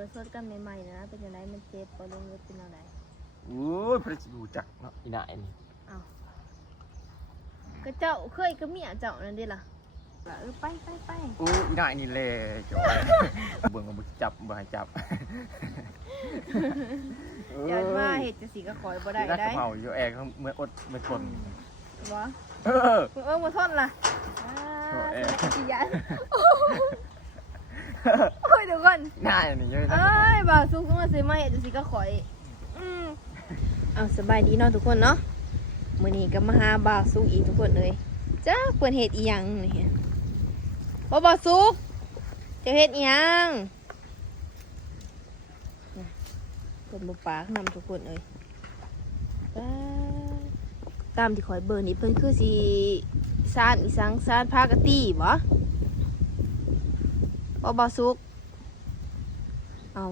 ปิดสดกันใหม่ๆนะเป็นยังไงมันเจ็บปะลุงรถเป็นอะไร โอ้ยพระจิดูจักเนาะอีน่านี่ อ้าวก็เจ้าเคยก็เมียเจ้านั่นดิล่ะไป โอ้ยอีน่านี่แหละจอยเบิ่งก็บ่จับบ่ให้จับ อย่ามาเฮ็ดจังซี่ก็คอยบ่ได้ นัก ได้ กะเพราอยู่แอร์เขาเมื่ออดไม่ทน บ่ เออ บ่ทนล่ะ โอ้ย สิยันโอ้ยเดี๋ยวก่อน น่านี่เยอะนะ เอ้ยบ่าวสุกมาสิมาเฮ็ดจังซี่ก็คอยเอาสบายดีเนาะทุกคนเนาะมื้อนี้ก็มาหาบ่าวสุกอีกทุกคนเลยจ้าเพิ่นเฮ็ดอีหยังนี่บ่าวสุกจะเฮ็ดอีหยังเพิ่นบ่ปากนำทุกคนเลยตามที่ข่อยเบิ่งนี่เพิ่นคือสิซานอีสังซานพากะตี้บ่บ่าวสุกเอา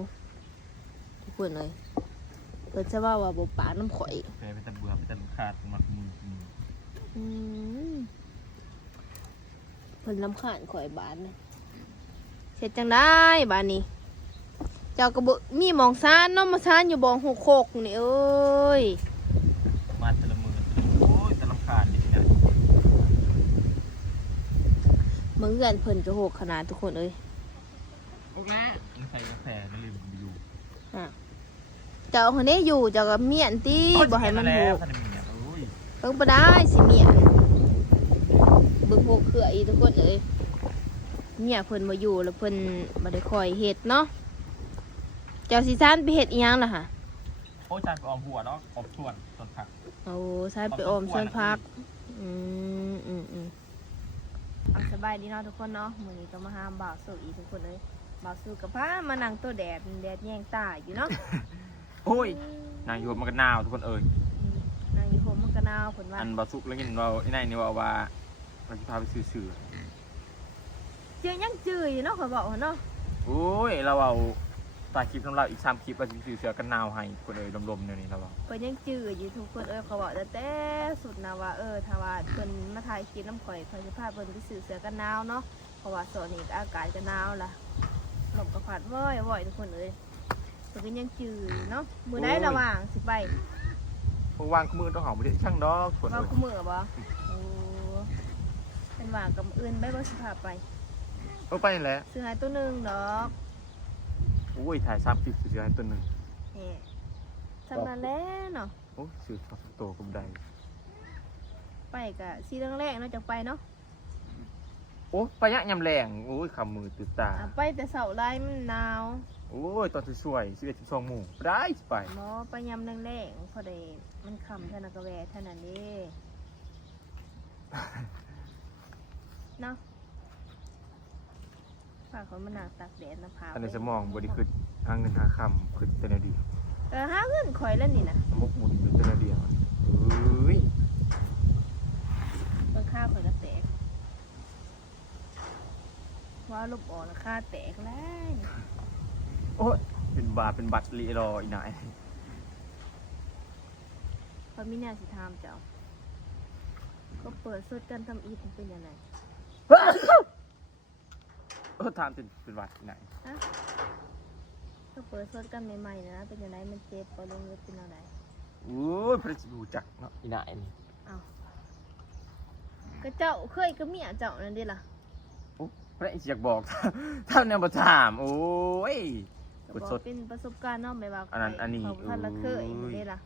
ทุกคนเลยเพิ่นจะว่าบ่ปากน้ำข่อย แปลเป็นตะเบื่อเป็นตะขาดมักมือ เพิ่นรำคาญข่อยบานนะเสร็จจังได้บานนี้เจ้าก็บ่มีหมองซานเนาะมาซานอยู่บ่องหกโคกนี่เอ้ย มาแต่ละมือโอ้ยตะลำขาดนี่นะ เมืองเงินเพิ่นจะโหกขนาดทุกคนเอ้ย โอ้ละมันใส่กาแฟก็ลืมอยู่ เจ้าคนนี้อยู่เจ้าก็เมียนตีบ่ให้มันโห แล้ว ก พันมีเนี่ยโอ้ย เพิ่งบ่ได้สิเมียนเบิ่งโหกเขื่ออีทุกคนเอ้ยเมียเพิ่นบ่อยู่แล้วเพิ่นบ่ได้คอยเฮ็ดเนาะเจ้าสิซานไปเฮ็ดอีหยังล่ะฮะ โอ้ยจานไปออมหัวเนาะออมส่วนต้นผัก เอาซานไปออมสวนผักเอาสบายดีเนาะทุกคนเนาะมื้อนี้ก็มาหาบ่าวสู้อีกทุกคนเลยบ่าวสู้กับพามานั่งตัวแดดแย่งตาอยู่เนาะ โอ้ยนางโยมมันก็นาวทุกคนเอ่ย นั่งอยู่ผมมันก็หนาวเพิ่นว่า อันบาสุกแล้วกินเราไอ้นายนี่ว่าเราจะพาไปซื้อเสือ เจียยังจื้ออยู่เนาะข่อยบอกว่าเนาะ โอ้ยเราเอาตาคลิปของเราอีก3 คลิปเราจะไปซื้อเสือกันนาวให้คนเอ่ยลมๆเนี่ยนี่เราบอก เพิ่นยังจื้ออยู่ทุกคนเขาบอกแต่สุดนะว่าถ้าว่าเพิ่นมาถ่ายคลิปน้ำข่อยสิพาเพิ่นไปซื้อเสื้อกันหนาวเนาะเพราะว่าโซนนี้อากาศก็หนาวล่ะลมก็พัดว่อยทุกคนเอ้ยเพิ่นก็ยังจื้ออยู่เนาะมื้อใดระหว่างสิไป วางมือต้องหอมไปช่างดอกคน ว่า เอ่ย คู่มือบ่โอ้เป็นว่างกับมื้ออื่นไปบ่สิพาไป โอ้ไปนี่แหละ ซื้อให้ตัวหนึงดอก โอ้ยถ่าย3 คลิปซื้อให้ตัวหนึ่ง แหมสำนั้นแหล้วเนาะ โอ้ยซื้อทอดโตก็ได้ ไปก็สิเรื่องแรกเนาะจังไปเนาะ โอ้ไปยำแรงโอ้ยคำมือตื่นตา ไปแต่เสาร์ไรมันหนาว โอ้ยตอนสวยๆ11 12 โมงได้ไป หมอไปยำแรงๆพอได้มันคำเท่านั้นก็แวะเท่านั้นเด้เนาะฝากคนมานั่งตากแดดนะพา อันในสมองบริคือหาเงินหาคำคือแต่นาดี หาเงินข่อยแล้วนี่นะ มกบุญอยู่แต่นาเดียวเอ้ย เบิ่งข้าวข่อยก็แตกว่าลบออกแล้วค่าแตกแล้ว โอ้ยเป็นบาทเป็นบัตรลีรออีนาย พอมีแนวสิทามเจ้าก็เปิดสดกันทำอีทเป็นยังไง ทานเป็นบัตรอีนาย ฮะก็เปิดสดกันใหม่ๆนะเป็นยังไงมันเจ็บปะลงรถเป็นยังไง โอ้ยพระจิดูจักเนาะอีนายนี่ อ้าวก็เจ้าเคยก็เมียเจ้านั่นดิล่ะ โอ้พระอยากบอก ท่านเนี่ยมาถามโอ้ย ก็บอกเป็นประสบการณ์เนาะไม่ว่า อันนั้นอันนี้ เขาพันละเคย เอ้ย นี่ล่ะ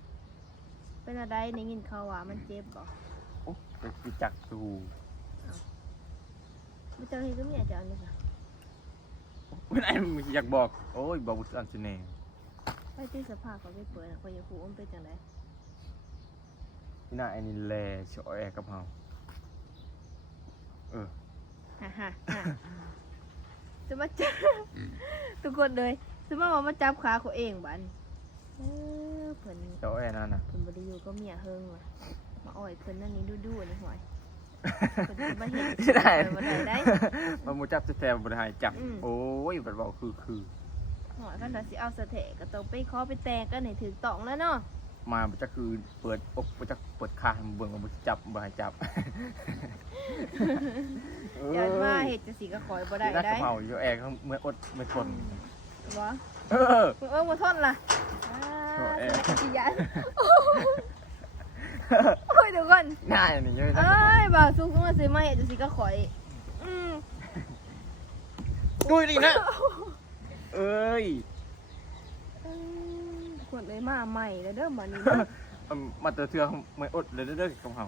เป็นอะไรในยินเขาว่ามันเจ็บบ่ โอ้พระจิจักดู ไม่เจ้าเห็นก็เมียเจ้านี่ล่ะ ไม่ได้อยากบอกโอ้ยบอกบุตรอันเสน่ห์ ไปที่สภาพเขาไปเปิดเขาอยากรู้ว่ามันเป็นจังได อีนายนี่แลชอแอกับเฮาฮ่าฮ่าฮ่าจะมาจับทุกคนเลยจะมาว่ามาจับขาเขาเองบ้านเพิ่น ชอแอนั่นน่ะ เพิ่นบ่ได้อยู่ก็เมียเฮิงว่ะมาอ่อยเพิ่นนั่นนี่ดูๆนี่ห่วยเพิ่นจะมาเฮ็ด ที่ไหน บ่ได้ มามูจับแท้ๆบ่ได้จับ อืม โอ้ยบัดเว้าคือ ห่วยคันว่าสิเอาสะเถะก็ต้องไปขอไปแต่งกันให้ถูกต้องแล้วเนาะ มาบ่จักคือเปิดอกบ่จักเปิดคาให้มันเบิ่งว่าบ่จับบ่ให้จับ อย่ามาเฮ็ดจังซี่ก็คอยบ่ได้ นักกะ ได้ เพราอยู่แอร์เขาเมื่ออดไม่ทน บ่ เออ มาทนล่ะ โอ้ย ขี้ยันโอ้ยเดี๋ยวก่อน ง่ายนี่เยอะ เอ้ยบ่าวซุกมาซื้อมาเห็ดจะสิก็ข่อยม ดูดินะเอ้ย ขวดเลยมาใหม่แล้วเด้อมานี่ มาเตอเทืองไม่อดเลยเด้อกับเฮา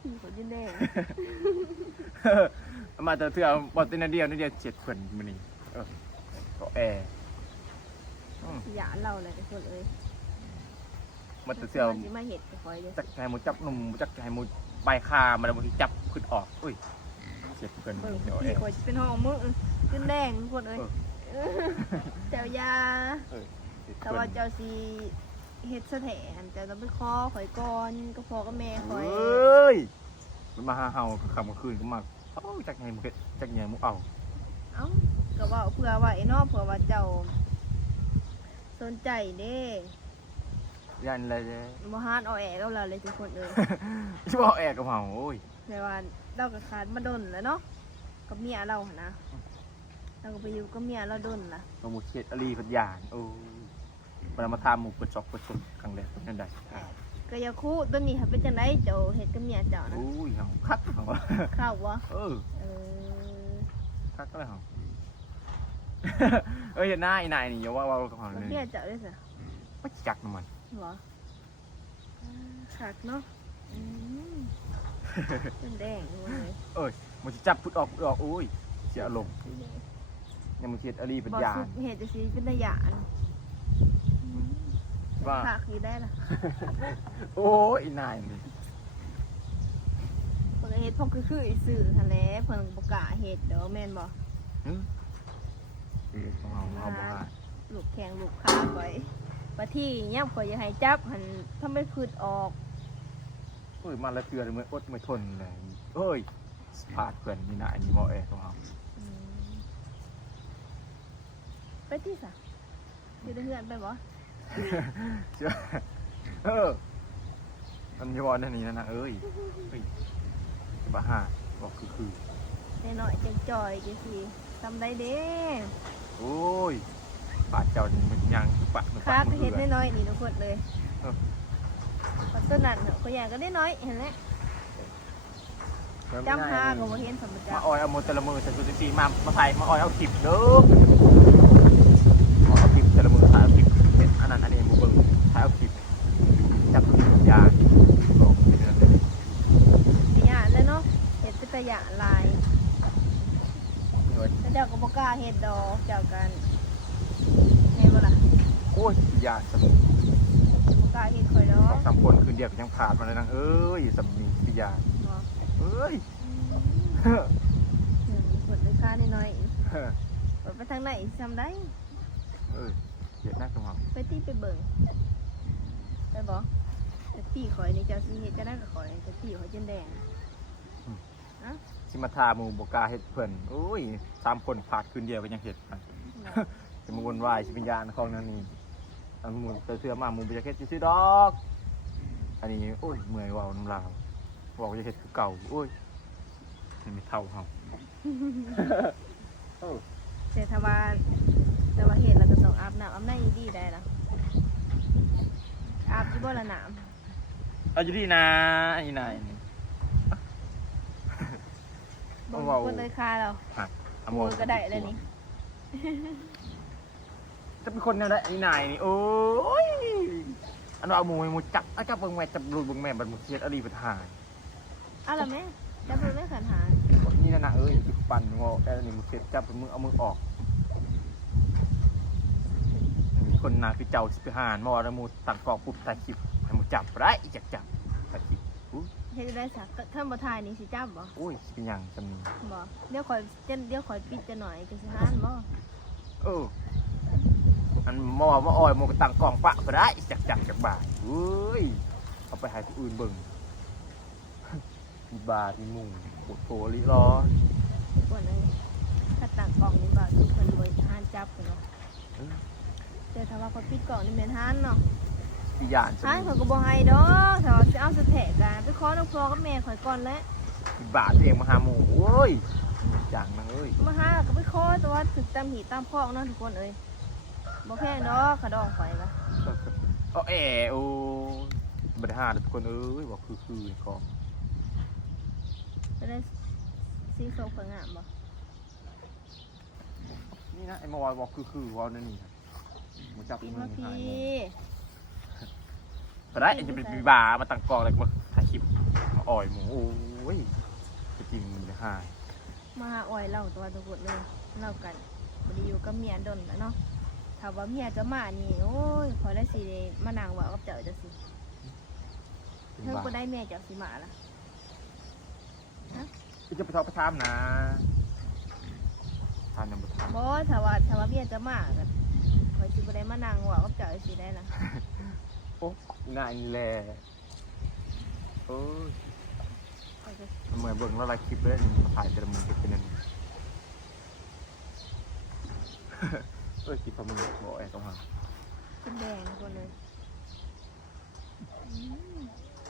ผีขวดยินแดง มาเตอเทืองบอลเต้นเดียวเจ็ดคนมื้อนี้ก็แอร์ หยาเราเลยทุกคนเอ้ย มาเตอเทือง สิมาเห็ดกับข่อยเด้อ จักไก่หมูจับหนุ่มจักไก่หมูใบคามาแล้วบางทีจับขึ้นออกอุ้ยเจ็ดคน เบิ่ง เดี๋ยวแอ ผี ร์ ข่อยเป็นห้องมือยินแดงทุกคนเอ้ยเจ้ายา แต่ว่าเจ้าสีเฮ็ดสะแถนเจ้าต้องไปคอข่อยก่อนก็พอก็แม่ข่อย เอ้ยมันมาหาเฮาคำกลางคืนก็มาเอ้าจักไงมึงจักไงมึงเอา เอ้าก็ว่าเผื่อว่าไอ้นอเผื่อว่าเจ้าสนใจเด้ ยันอะไรเลย บ่ฮานเอาแอกับเราเลยทุกคนเอ้ย ช่วยเอาแอร์กับเฮาโอ้ย แต่ว่าเราก็ขาดมาดนแล้วเนาะกับเมียเราหั่นนะเราก็ไปอยู่กับเมียเราดนล่ะ มาหมูเช็ดอลีพัดยานโอ้ยมาทำหมูเปิดจอกเปิดชมครั้งแรกนั่นได้ ก็อย่าคู่ตัวนี้ค่ะเป็นจังไดเจ้าเฮ็ดกับเมียเจ้านะ โอ้ยเฮาคักเฮา เข้าบ่ เออ เออ คักเลยเฮาเอ้ยนายนายนี่อย่าว่ากับเฮาเลย เมียเจ้าได้ซะ ไม่จักน้ำมัน บ่ขาดเนาะอืมเป็นแดงเลย เอ้ยมันจะจับพุดออกโอ้ยเสียอารมณ์ยังมันเช็ดอลีพัด บ่ ยา สุ น กเฮ็ดจังซี่เป็นตาหยาน ว่า ผักอยู่ได้ล่ะ โอ้ยนายนี่ เพิ่นก็เฮ็ดพวกคืออีสื่อหั่นแหละเพิ่นบ่กล้าเฮ็ดเด้อแม่นบ่ ของเราเอาบ้า ลูกแข้งลูกขาไว้ว่าที่ยามข่อยอยากให้จับหั่นทำเป็นพืชออก เอ้ยมาละเตือนมืออดไม่ทนเลยเอ้ยพลาดเพื่อนนี่นายนี่มอแอร์ของเรา อืมไปที่ซะอยู่ในเฮือนไปบ่ เชื่อมันยอนนั่นนี่นะเอ้ยบ้าบอกคือ น้อยๆจังจอยจังซี่ทำได้เด้ โอ้ยบาดเจ้านี่มันยังปะมัน คา ปะ ก็ มัน เฮ็ด เอือ น้อยๆนี่ทุกคนเลยเพราะต้นนั้นเนาะข่อยอยากก็ได้น้อยเห็นไหมจำหาก็บ่เห็นสมมุติ มา จ้ะ ออยเอาโมเตลมือใส่สุดจีมาใส่มาออยเอาคลิปเด้อเอาคลิปเตลมือถ่ายเอาคลิปอันนั้นอันนี้มูเบิ้งถ่ายเอาคลิปจับยาบอกเป็นอะไร หยาแล้วเนาะเฮ็ดเป็นตาหยาลายแล้วเจ้าก็บ่กล้าเฮ็ดดอกเจ้ากันแม่นบ่ล่ะ โอ้ยยาสมุน บ่กล้าเฮ็ดข่อยดอ สอก งสามคนคืนเดียวก็ยังผ่านมาเลยนะเอ้ยสำนีพิยา บ่ เอ้ย กดเลยค่าน้อยๆไปทางไหนซ้ำได้ เอ้ยเยอะนักจังหวะ ไปตีไปเบิ่งไปบ่แต่พี่ข่อยนี่เจ้าสิเฮ็ดจะได้กับข่อยแต่พี่ข่อยจนแดง ชิมาทาหมูบกาเห็ดเพิ่นโอ้ยสามคนผ่านคืนเดียวก็ยังเห็ดกันจะมาวนวายชิวิญญาณของนั่นนี่อันหมูเสื้อมาหมูไปจะเห็ดซื้อดอกอันนี้โอ้ยเมื่อยว่าวน้ำลาวบอกว่าจะเห็ดคือเก่าโอ้ยไม่เท่าเฮา แต่ถ้าว่าเฮ็ดแล้วก็ต้องอาบน้ำอาบน้ำดีๆได้ล่ะอาบอยู่บ่ละน้ำ เอาอยู่ดีนะไอ้นาย บ่คนเลยค่าเรา เอา มือก็ได้เลยนี่ จะเป็นคนแนวไหนไอ้นายนี่โอ้ยอันว่าเอาหมูหมูจับไอ้กับเบิ่งแม่จับรูดเบิ่งแม่บัดหมูเสียดอรีไปทาย เอาล่ะแม่จับมือแม่ขันหา นี่นะเอ้ยปั่นงอแต่นี่หมูเสียดจับมือเอามือออกมีคนนาคือเจ้าสิไปหารมอแล้วหมูตังกอกปุ๊บตาคลิปให้หมูจับไรอีจับตาคลิป เฮ็ดได้สักถ้าบ่ทายนี่สิจับบ่ โอ้ยเป็นอย่างจำนี้ บ่เดี๋ยวข่อยปิดจะหน่อยก็สิหานบ่ เอออันมอมาอ้อยหมูก็ตังกองปะไปได้จักจากบ่ายเอ้ยเอาไปให้ผู้อื่นเบิ่งอีบาอีมุงโคตรโถลิรอ บ่นั่นถ้าตั้งกล่องนี่บ่ทุกคนบ่หานจับกันเนาะแต่ถ้าว่าเขาปิดกล่องนี่แม่นหานเนาะ พี่ยาน หานเขาก็บ่ให้ดอกถ้าว่าสิเอาสะแทกกันไปขอน้องพ่อกับแม่ข่อยก่อนแหละ อีบาเองมาหาหมูโอ้ยจังนังเอ้ย มาหาแล้วก็ไปขอแต่ว่าถึกตามหีตามคอกเนาะทุกคนเอ้ย บ่แพงดอกขะดองข่อยปะ โอ้โอ้บริหารทุกคนเอ้ยบอกคือของ จะได้ซีโซเพิ่งงามบ่ นี่นะไอ้มาวอยบอกคือวอลนั่นนี่มาจับ ปี มื มา อ พี หายก็ได้จะเป็นบามาตั้งกองอะไรมาถ่ายคลิปมาอ่อยหมูโอ้ยจะจริงมันจะหาย มาหาอ้อยเล่าตัวทุกคนเลยเล่ากันบ่ได้อยู่กับเมียดนแล้วเนาะถ้าว่าเมียจะมานี่โอ้ยขอได้สิได้มานั่งเว่ากับเจ้าจังซี่ เป็น เธอ บ้า บ่ได้แม่เจ้าสิมาล่ะ จะไปทอดประทามนะทานยังประทาม บ่ถ้าว่าเมียจะมาก็ขอยสิบ่ได้มานั่งเว่ากับเจ้าจังซี่ได้ล่ะ โอ้งานนี่แหละโอ้ย ข้อยก็ เหมือนเบิ่งแล้วลายคลิปเลยมาถ่ายแต่ละมือเป็นนั่นเอ้ยคลิปพอมึงบอกไอ้ต้องหา เป็นแดงทุกคนเลย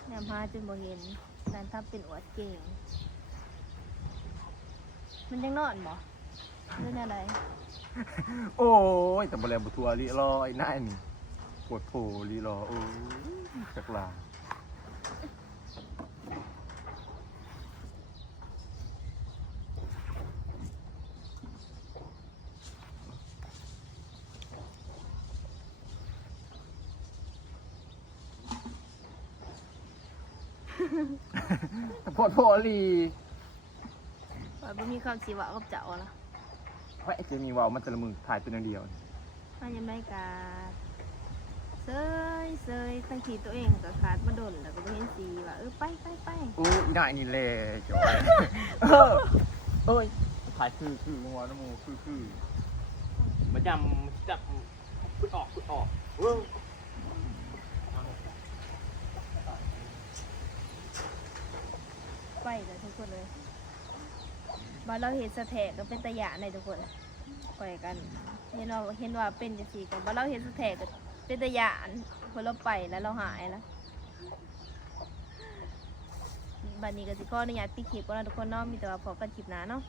แนมหาจนบ่เห็นนั่นทำเป็นอวดเก่ง มันยังนอนบ่เรื่องอะไร โอ้ยแต่บริเวณบุทัวรีรอไอ้หน้านี่ปวดโผรีรอโอ้ยจักลาปวดโผรี ว่าบ่มีคำสิว่ากับเจ้าล่ะ เพราะไอ้เจมีวาวมันแต่ละมือถ่ายเป็นอันเดียว มันยังไม่กาเซยตั้งทีตัวเองก็ขาดมาดนแล้วก็บ่เห็นสีว่าไป โอ้ยอีหน้านี่แหละจอยเอ้ยถ่ายคือหัวน้ำมูคือมาจำจับพุดออกเว้ย ไปเลยทุกคนเลยบ้านเราเห็นสะแถกก็เป็นตะยะในทุกคนไปกันเห็นว่าเป็นจังซี่กันบ้านเราเห็นสะแถกก็เป็นตะยานคนเราไปแล้วเราหายแล้วบัดนี้ก็สิขออนุญาตปิดคลิปก่อนนะทุกคนเนาะมีแต่ว่าพอกันคลิปหน้าเนาะ